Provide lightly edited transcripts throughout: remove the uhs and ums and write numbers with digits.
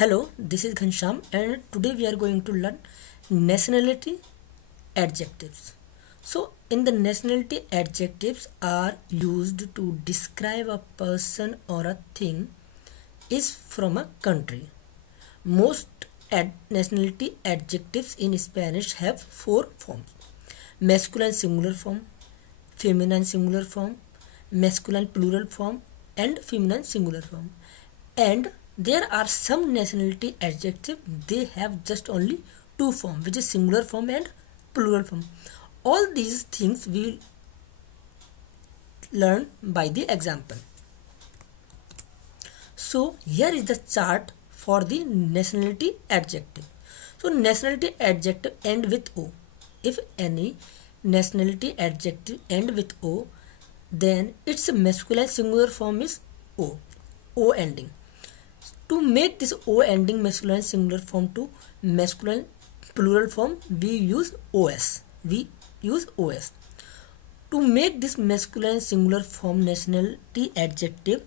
Hello, this is Ghansham and today we are going to learn nationality adjectives. So, in the nationality adjectives are used to describe a person or a thing is from a country. Most nationality adjectives in Spanish have four forms: masculine singular form, feminine singular form, masculine plural form, and feminine singular form. And there are some nationality adjective they have just only two form, which is singular form and plural form. All these things we learn by the example. So here is the chart for the nationality adjective. So nationality adjective end with O. If any nationality adjective end with O, then its masculine singular form is O ending. To make this O ending masculine singular form to masculine plural form, we use OS. To make this masculine singular form nationality adjective,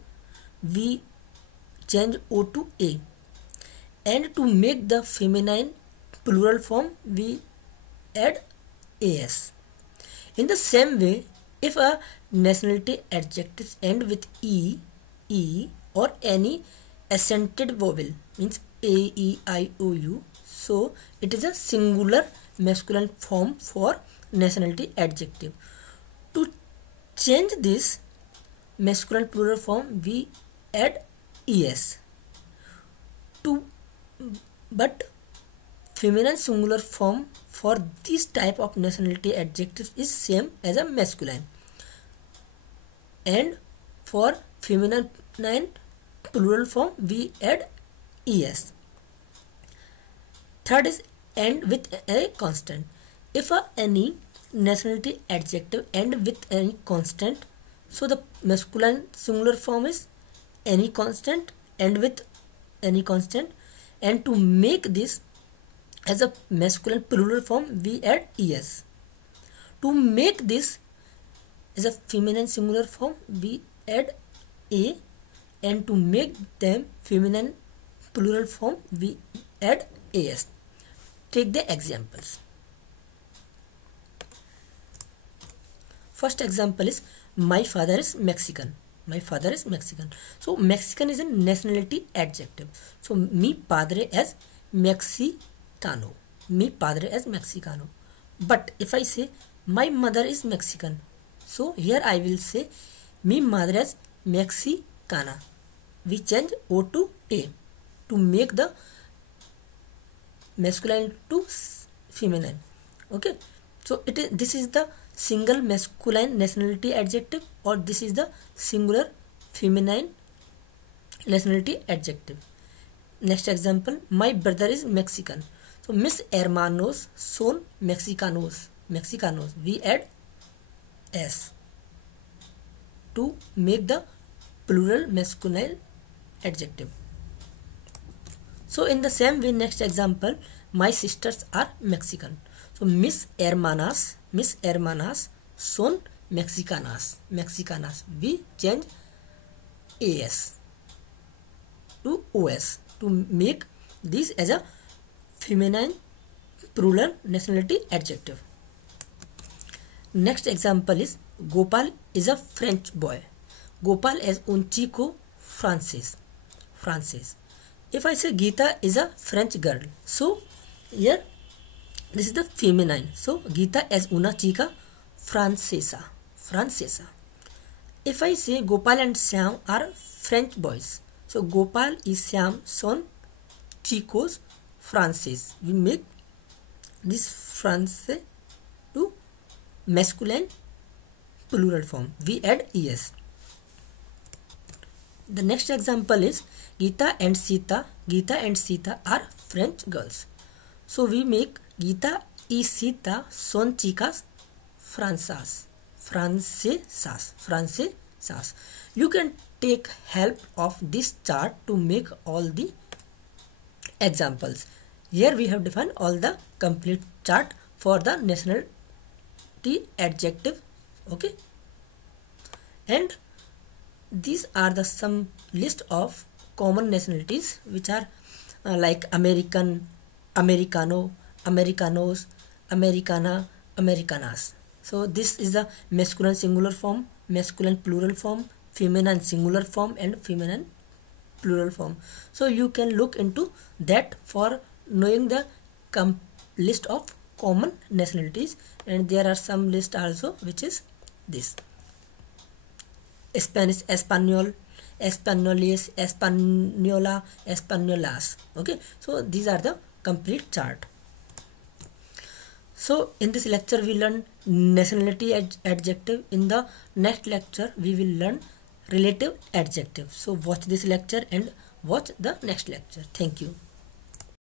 we change O to A. And to make the feminine plural form, we add AS. In the same way, if a nationality adjective end with E or any accented vowel, means A, E, I, O, U, so it is a singular masculine form for nationality adjective. To change this masculine plural form, we add ES. But feminine singular form for this type of nationality adjective is same as a masculine, and for feminine plural form we add ES. Third is end with a constant. If any nationality adjective end with any constant, so the masculine singular form is any constant, end with any constant, and to make this as a masculine plural form we add ES. To make this as a feminine singular form we add A, and to make them feminine plural form we add AS. Take the examples. First example is my father is Mexican. My father is Mexican. So Mexican is a nationality adjective. So mi padre es Mexicano. Mi padre es Mexicano. But if I say my mother is Mexican, so here I will say mi madre es Mexicana. We change O to A to make the masculine to feminine. Okay, so this is the single masculine nationality adjective, or this is the singular feminine nationality adjective. Next example, my brother is Mexican. So mis hermanos son mexicanos. We add S to make the plural masculine adjective. So in the same way, next example, my sisters are Mexican. So mis hermanas son mexicanas. We change AS to OS to make this as a feminine plural nationality adjective. Next example is Gopal is a French boy. Gopal es un chico francés. If I say Geeta is a French girl, so here this is the feminine. So Geeta es una chica francesa. If I say Gopal and Syam are French boys, so Gopal y Syam son chicos franceses. We make this France to masculine plural form. We add ES. The next example is Geeta and Sita are French girls. So we make Geeta y Sita son chicas francesas. You can take help of this chart to make all the examples. Here we have defined all the complete chart for the nationality adjective. Okay, and these are the some list of common nationalities which are like American, Americano, Americanos, Americana, Americanas. So this is the masculine singular form, masculine plural form, feminine singular form, and feminine plural form. So you can look into that for knowing the list of common nationalities, and there are some list also, which is this: Spanish, Espanol, Espanoles, Española, Españolas. Okay, so these are the complete chart. So in this lecture we learn nationality adjective. In the next lecture we will learn relative adjective. So watch this lecture and watch the next lecture. Thank you.